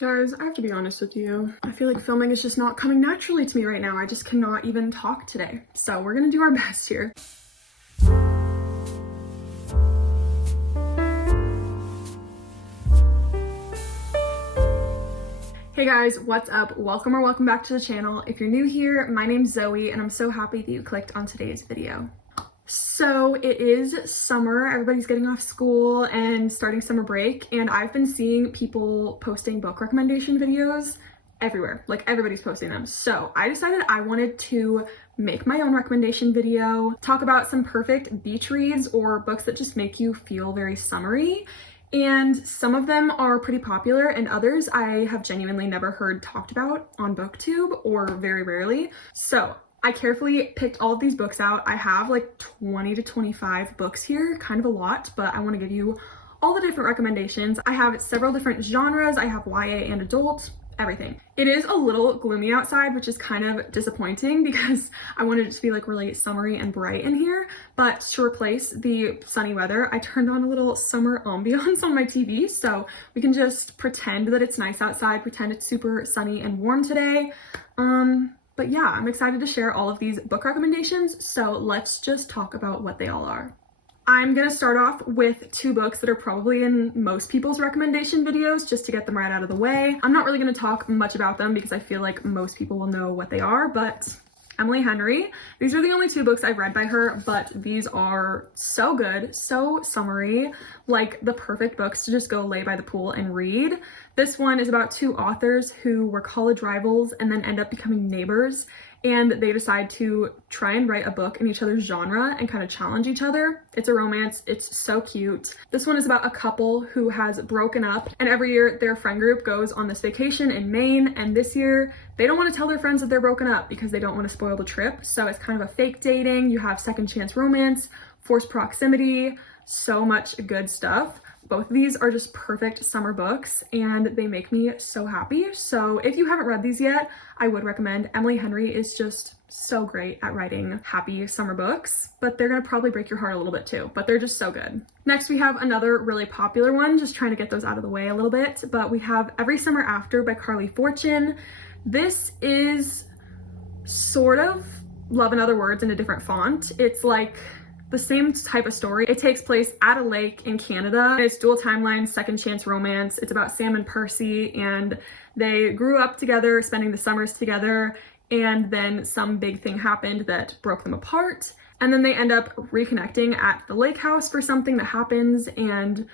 Guys, I have to be honest with you. I feel like filming is just not coming naturally to me right now. I just cannot even talk today. So we're gonna do our best here. Hey guys, what's up? Welcome back to the channel. If you're new here, my name's Zoe and I'm so happy that you clicked on today's video. So it is summer, everybody's getting off school and starting summer break, and I've been seeing people posting book recommendation videos everywhere, like everybody's posting them. So I decided I wanted to make my own recommendation video, talk about some perfect beach reads or books that just make you feel very summery. And some of them are pretty popular and others I have genuinely never heard talked about on BookTube or very rarely. So I carefully picked all of these books out. I have like 20 to 25 books here, kind of a lot, but I want to give you all the different recommendations. I have several different genres. I have YA and adult, everything. It is a little gloomy outside, which is kind of disappointing because I wanted it to be like really summery and bright in here, but to replace the sunny weather, I turned on a little summer ambiance on my TV, so we can just pretend that it's nice outside, pretend it's super sunny and warm today. But yeah, I'm excited to share all of these book recommendations, so let's just talk about what they all are. I'm gonna start off with two books that are probably in most people's recommendation videos just to get them right out of the way. I'm not really gonna talk much about them because I feel like most people will know what they are, but Emily Henry. These are the only two books I've read by her, but these are so good, so summery, like the perfect books to just go lay by the pool and read. This one is about two authors who were college rivals and then end up becoming neighbors, and they decide to try and write a book in each other's genre and kind of challenge each other. It's a romance, it's so cute. This one is about a couple who has broken up, and every year their friend group goes on this vacation in Maine, and this year they don't want to tell their friends that they're broken up because they don't want to spoil the trip. So it's kind of a fake dating, you have second chance romance, forced proximity, so much good stuff. Both of these are just perfect summer books and they make me so happy. So if you haven't read these yet, I would recommend. Emily Henry is just so great at writing happy summer books, but they're gonna probably break your heart a little bit too, but they're just so good. Next, we have another really popular one, just trying to get those out of the way a little bit, but we have Every Summer After by Carly Fortune. This is sort of Love in Other Words in a different font. It's like the same type of story. It takes place at a lake in Canada. It's dual timeline, second chance romance. It's about Sam and Percy, and they grew up together, spending the summers together, and then some big thing happened that broke them apart. And then they end up reconnecting at the lake house for something that happens and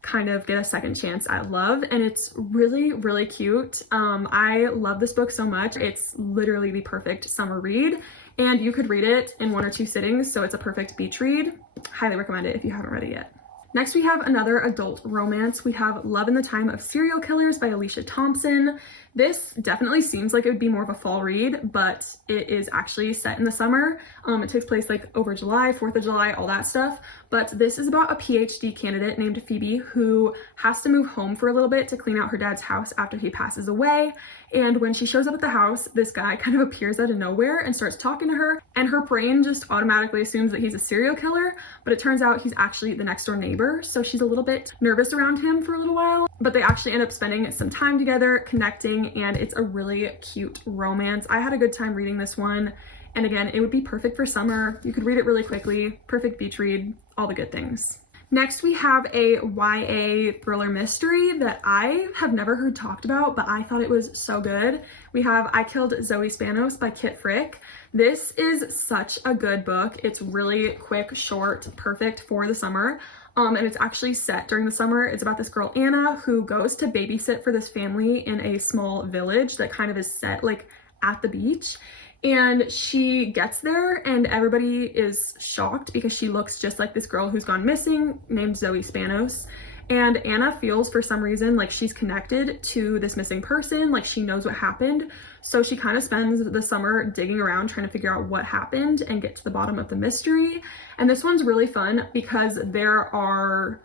kind of get a second chance at love. And it's really, really cute. I love this book so much. It's literally the perfect summer read. And you could read it in 1 or 2 sittings, so it's a perfect beach read. Highly recommend it if you haven't read it yet. Next, we have another adult romance. We have Love in the Time of Serial Killers by Alicia Thompson. This definitely seems like it would be more of a fall read, but it is actually set in the summer. It takes place like over July, 4th of July, all that stuff. But this is about a PhD candidate named Phoebe who has to move home for a little bit to clean out her dad's house after he passes away. And when she shows up at the house, this guy kind of appears out of nowhere and starts talking to her, and her brain just automatically assumes that he's a serial killer, but it turns out he's actually the next door neighbor. So she's a little bit nervous around him for a little while, but they actually end up spending some time together, connecting, and it's a really cute romance. I had a good time reading this one, and again, it would be perfect for summer. You could read it really quickly, perfect beach read, all the good things. Next, we have a YA thriller mystery that I have never heard talked about, but I thought it was so good. We have I Killed Zoe Spanos by Kit Frick. This is such a good book. It's really quick, short, perfect for the summer. And it's actually set during the summer. It's about this girl, Anna, who goes to babysit for this family in a small village that kind of is set like at the beach. And she gets there and everybody is shocked because she looks just like this girl who's gone missing named Zoe Spanos. And Anna feels for some reason like she's connected to this missing person, like she knows what happened. So she kind of spends the summer digging around trying to figure out what happened and get to the bottom of the mystery. And this one's really fun because there are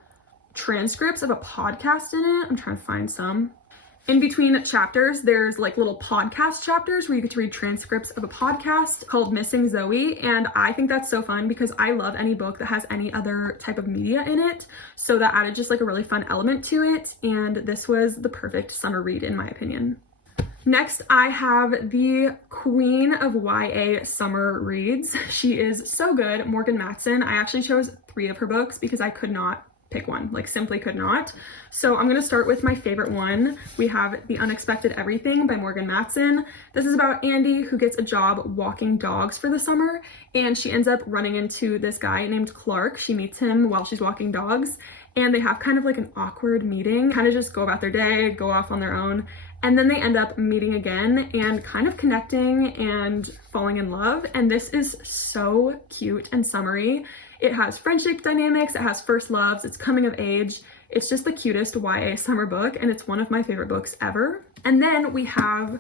transcripts of a podcast in it. I'm trying to find some. In between chapters, there's like little podcast chapters where you get to read transcripts of a podcast called Missing Zoe. And I think that's so fun because I love any book that has any other type of media in it. So that added just like a really fun element to it. And this was the perfect summer read in my opinion. Next, I have the queen of YA summer reads. She is so good, Morgan Matson. I actually chose 3 of her books because I could not pick one, like simply could not. So I'm gonna start with my favorite one. We have The Unexpected Everything by Morgan Matson. This is about Andy who gets a job walking dogs for the summer, and she ends up running into this guy named Clark. She meets him while she's walking dogs, and they have kind of like an awkward meeting, kind of just go about their day, go off on their own. And then they end up meeting again and kind of connecting and falling in love. And this is so cute and summery. It has friendship dynamics, it has first loves, it's coming of age. It's just the cutest YA summer book, and it's one of my favorite books ever. And then we have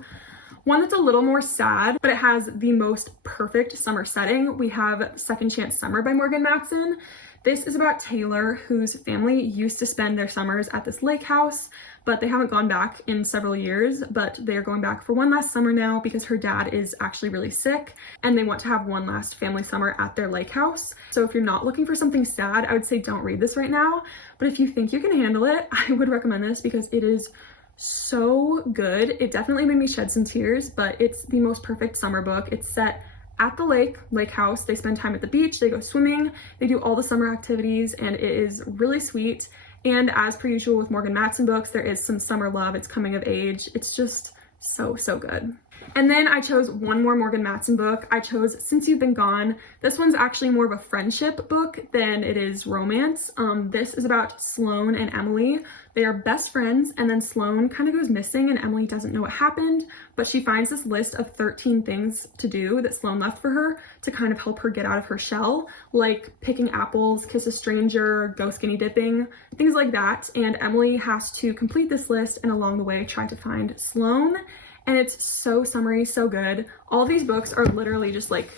one that's a little more sad, but it has the most perfect summer setting. We have Second Chance Summer by Morgan Matson. This is about Taylor, whose family used to spend their summers at this lake house, but they haven't gone back in several years, but they're going back for one last summer now because her dad is actually really sick and they want to have one last family summer at their lake house. So if you're not looking for something sad, I would say don't read this right now. But if you think you can handle it, I would recommend this because it is so good. It definitely made me shed some tears, but it's the most perfect summer book. It's set at the lake house. They spend time at the beach, they go swimming, they do all the summer activities, and it is really sweet. And as per usual with Morgan Matson books, there is some summer love, it's coming of age. It's just so good. And then I chose one more Morgan Matson book. I chose Since You've Been Gone. This one's actually more of a friendship book than it is romance. This is about Sloane and Emily. They are best friends, and then Sloane kind of goes missing and Emily doesn't know what happened, but she finds this list of 13 things to do that Sloane left for her to kind of help her get out of her shell, like picking apples, kiss a stranger, go skinny dipping, things like that. And Emily has to complete this list and along the way try to find Sloane. And it's so summery, so good. All of these books are literally just like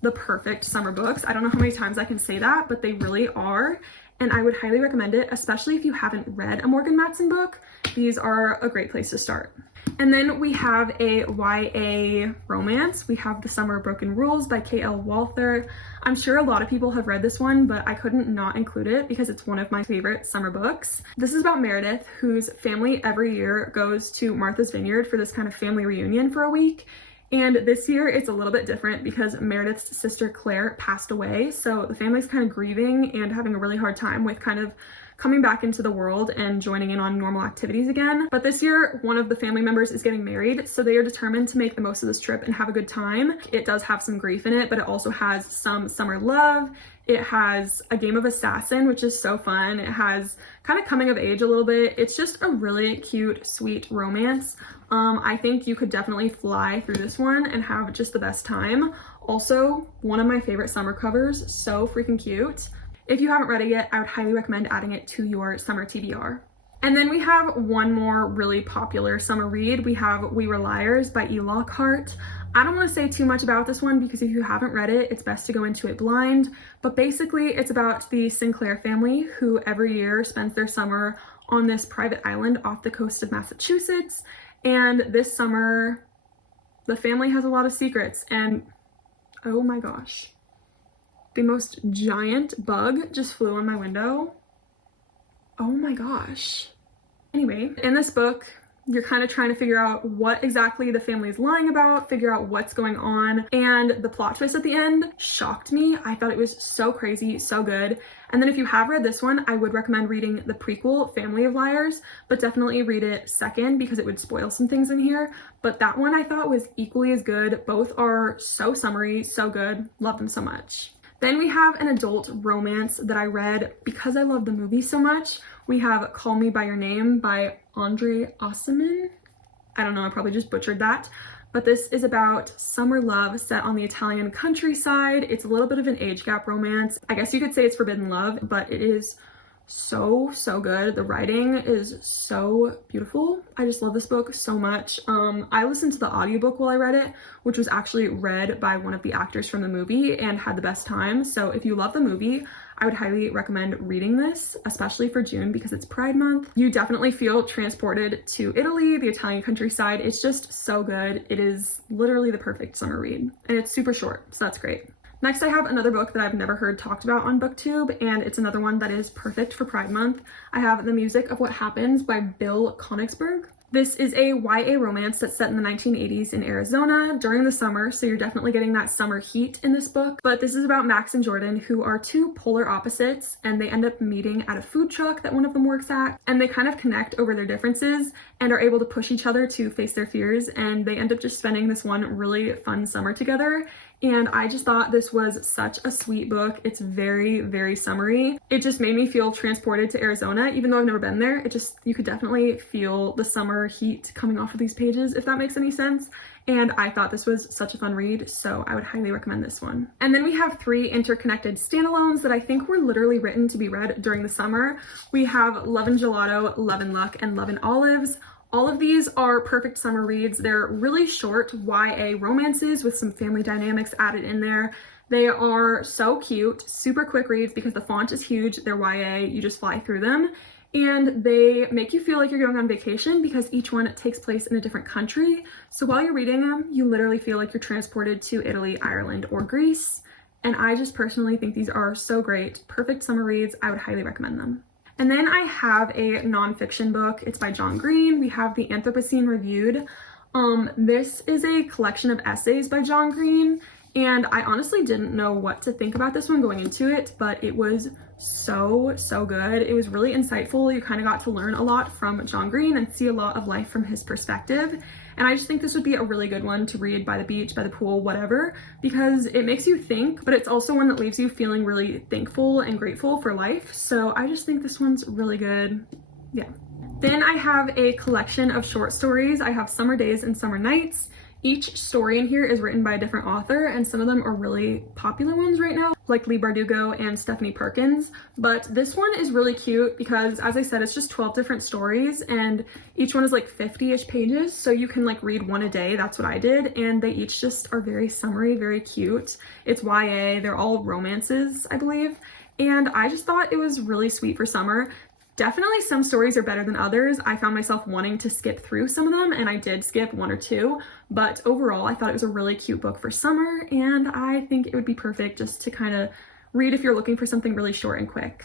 the perfect summer books. I don't know how many times I can say that, but they really are. And I would highly recommend it, especially if you haven't read a Morgan Matson book. These are a great place to start. And then we have a YA romance. We have The Summer of Broken Rules by K.L. Walther. I'm sure a lot of people have read this one, but I couldn't not include it because it's one of my favorite summer books. This is about Meredith, whose family every year goes to Martha's Vineyard for this kind of family reunion for a week. And this year it's a little bit different because Meredith's sister Claire passed away. So the family's kind of grieving and having a really hard time with kind of coming back into the world and joining in on normal activities again. But this year, one of the family members is getting married, so they are determined to make the most of this trip and have a good time. It does have some grief in it, but it also has some summer love. It has a game of assassin, which is so fun. It has kind of coming of age a little bit. It's just a really cute, sweet romance. I think you could definitely fly through this one and have just the best time. Also, one of my favorite summer covers, so freaking cute. If you haven't read it yet, I would highly recommend adding it to your summer TBR. And then we have one more really popular summer read. We have We Were Liars by E. Lockhart. I don't want to say too much about this one because if you haven't read it, it's best to go into it blind. But basically, it's about the Sinclair family who every year spends their summer on this private island off the coast of Massachusetts. And this summer, the family has a lot of secrets, and oh my gosh. The most giant bug just flew on my window. Oh my gosh. Anyway, in this book, you're kind of trying to figure out what exactly the family is lying about, figure out what's going on, and the plot twist at the end shocked me. I thought it was so crazy, so good. And then if you have read this one, I would recommend reading the prequel, Family of Liars, but definitely read it second because it would spoil some things in here. But that one I thought was equally as good. Both are so summery, so good. Love them so much. Then we have an adult romance that I read because I love the movie so much. We have Call Me By Your Name by Andre Osman. I don't know, I probably just butchered that. But this is about summer love set on the Italian countryside. It's a little bit of an age gap romance. I guess you could say it's forbidden love, but it is so good. The writing is so beautiful. I just love this book so much. I listened to the audiobook while I read it, which was actually read by one of the actors from the movie and had the best time. So if you love the movie, I would highly recommend reading this, especially for June because it's Pride Month. You definitely feel transported to Italy, the Italian countryside. It's just so good. It is literally the perfect summer read, and it's super short, so that's great. Next, I have another book that I've never heard talked about on BookTube, and it's another one that is perfect for Pride Month. I have The Music of What Happens by Bill Konigsberg. This is a YA romance that's set in the 1980s in Arizona during the summer, so you're definitely getting that summer heat in this book. But this is about Max and Jordan, who are two polar opposites, and they end up meeting at a food truck that one of them works at, and they kind of connect over their differences and are able to push each other to face their fears, and they end up just spending this one really fun summer together. And I just thought this was such a sweet book. It's very, very summery. It just made me feel transported to Arizona, even though I've never been there. You could definitely feel the summer heat coming off of these pages, if that makes any sense. And I thought this was such a fun read, so I would highly recommend this one. And then we have 3 interconnected standalones that I think were literally written to be read during the summer. We have Love and Gelato, Love and Luck, and Love and Olives. All of these are perfect summer reads. They're really short YA romances with some family dynamics added in there. They are so cute, super quick reads because the font is huge. They're YA, you just fly through them. And they make you feel like you're going on vacation because each one takes place in a different country. So while you're reading them, you literally feel like you're transported to Italy, Ireland, or Greece. And I just personally think these are so great. Perfect summer reads. I would highly recommend them. And then I have a nonfiction book. It's by John Green. We have The Anthropocene Reviewed. This is a collection of essays by John Green, and I honestly didn't know what to think about this one going into it, but it was so good. It was really insightful. You kind of got to learn a lot from John Green and see a lot of life from his perspective. And I just think this would be a really good one to read by the beach, by the pool, whatever, because it makes you think, but it's also one that leaves you feeling really thankful and grateful for life. So I just think this one's really good. Yeah. Then I have a collection of short stories. I have Summer Days and Summer Nights. Each story in here is written by a different author, and some of them are really popular ones right now, like Lee Bardugo and Stephanie Perkins. But this one is really cute because, as I said, it's just 12 different stories, and each one is like 50-ish pages, so you can like read one a day. That's what I did, and they each just are very summery, very cute. It's YA, they're all romances, I believe, and I just thought it was really sweet for summer. Definitely some stories are better than others. I found myself wanting to skip through some of them, and I did skip 1 or 2, but overall I thought it was a really cute book for summer, and I think it would be perfect just to kind of read if you're looking for something really short and quick.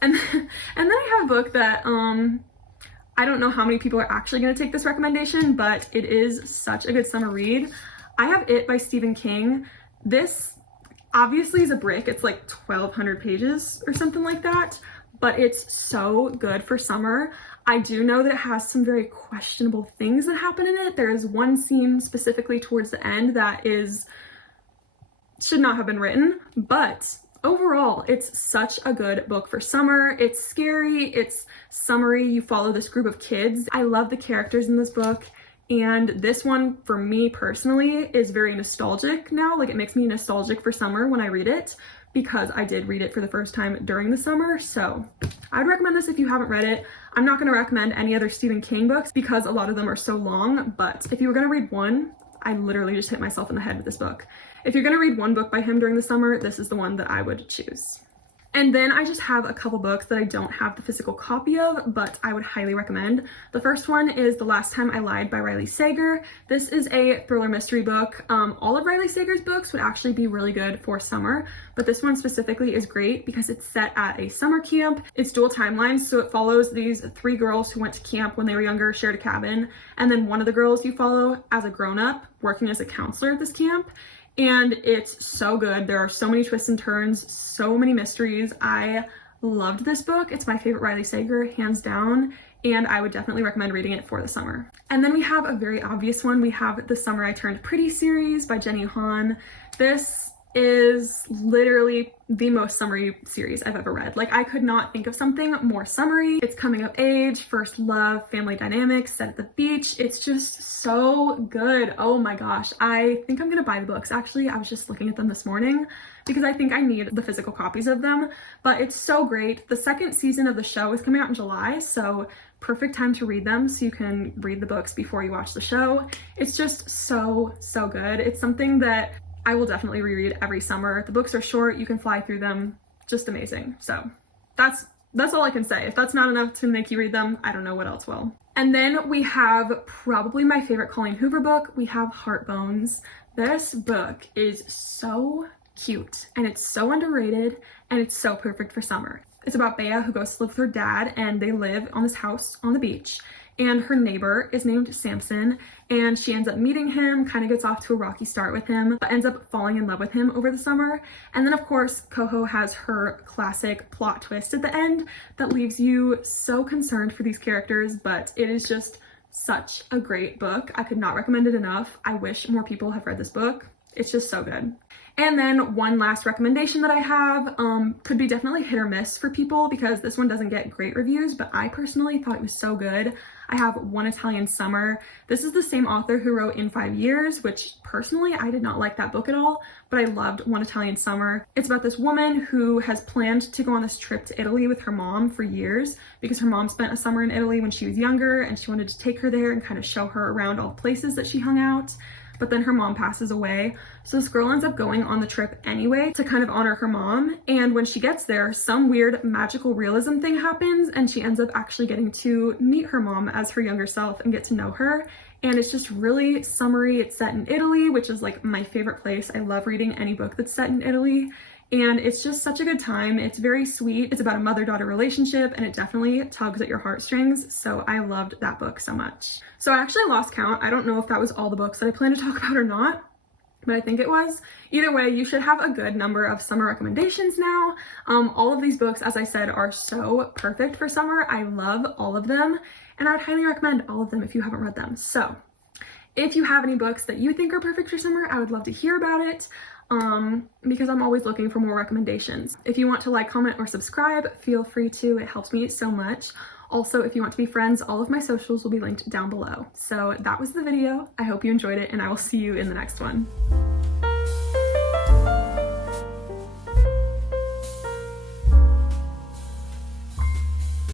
And then I have a book that I don't know how many people are actually going to take this recommendation, but it is such a good summer read. I have It by Stephen King. This obviously is a brick. It's like 1,200 pages or something like that. But it's so good for summer. I do know that it has some very questionable things that happen in it. There is one scene specifically towards the end that should not have been written, but overall, it's such a good book for summer. It's scary, it's summery, you follow this group of kids. I love the characters in this book, and this one, for me personally, is very nostalgic now. Like, it makes me nostalgic for summer when I read it, because I did read it for the first time during the summer. So I'd recommend this if you haven't read it. I'm not gonna recommend any other Stephen King books because a lot of them are so long, but if you were gonna read one, I literally just hit myself in the head with this book. If you're gonna read one book by him during the summer, this is the one that I would choose. And then I just have a couple books that I don't have the physical copy of, but I would highly recommend. The first one is The Last Time I Lied by Riley Sager. This is a thriller mystery book. All of Riley Sager's books would actually be really good for summer, but this one specifically is great because it's set at a summer camp. It's dual timelines, so it follows these 3 girls who went to camp when they were younger, shared a cabin, and then one of the girls you follow as a grown-up working as a counselor at this camp. And it's so good. There are so many twists and turns, so many mysteries. I loved this book. It's my favorite Riley Sager, hands down, and I would definitely recommend reading it for the summer. And then we have a very obvious one. We have The Summer I Turned Pretty series by Jenny Han. This is literally the most summery series I've ever read. Like, I could not think of something more summery. It's coming of age, first love, family dynamics, set at the beach. It's just so good. Oh my gosh. I think I'm gonna buy the books. Actually, I was just looking at them this morning because I think I need the physical copies of them, but it's so great. The second season of the show is coming out in July, so perfect time to read them so you can read the books before you watch the show. It's just so good. It's something that I will definitely reread every summer. The books are short, you can fly through them. just amazing. So that's all I can say. If that's not enough to make you read them, I don't know what else will. And then we have probably my favorite Colleen Hoover book. We have Heartbones. This book is so cute and it's so underrated and it's so perfect for summer. It's about Bea, who goes to live with her dad, and they live on this house on the beach. And her neighbor is named Samson, and she ends up meeting him, kind of gets off to a rocky start with him, but ends up falling in love with him over the summer. And then of course, Coho has her classic plot twist at the end that leaves you so concerned for these characters, but it is just such a great book. I could not recommend it enough. I wish more people have read this book. It's just so good. And then one last recommendation that I have could be definitely hit or miss for people because this one doesn't get great reviews, but I personally thought it was so good. I have One Italian Summer. This is the same author who wrote In 5 Years, which personally I did not like that book at all, but I loved One Italian Summer. It's about this woman who has planned to go on this trip to Italy with her mom for years because her mom spent a summer in Italy when she was younger and she wanted to take her there and kind of show her around all the places that she hung out. But then her mom passes away. So this girl ends up going on the trip anyway to kind of honor her mom. And when she gets there, some weird magical realism thing happens and she ends up actually getting to meet her mom as her younger self and get to know her. And it's just really summery. It's set in Italy, which is like my favorite place. I love reading any book that's set in Italy. And it's just such a good time. It's very sweet. It's about a mother-daughter relationship and it definitely tugs at your heartstrings. So I loved that book so much. So I actually lost count. I don't know if that was all the books that I planned to talk about or not, but I think it was. Either way, you should have a good number of summer recommendations now. All of these books, as I said, are so perfect for summer. I love all of them and I would highly recommend all of them if you haven't read them. So if you have any books that you think are perfect for summer, I would love to hear about it. Because I'm always looking for more recommendations. If you want to like, comment, or subscribe, feel free to. It helps me so much. Also, if you want to be friends, all of my socials will be linked down below. So that was the video. I hope you enjoyed it, and I will see you in the next one.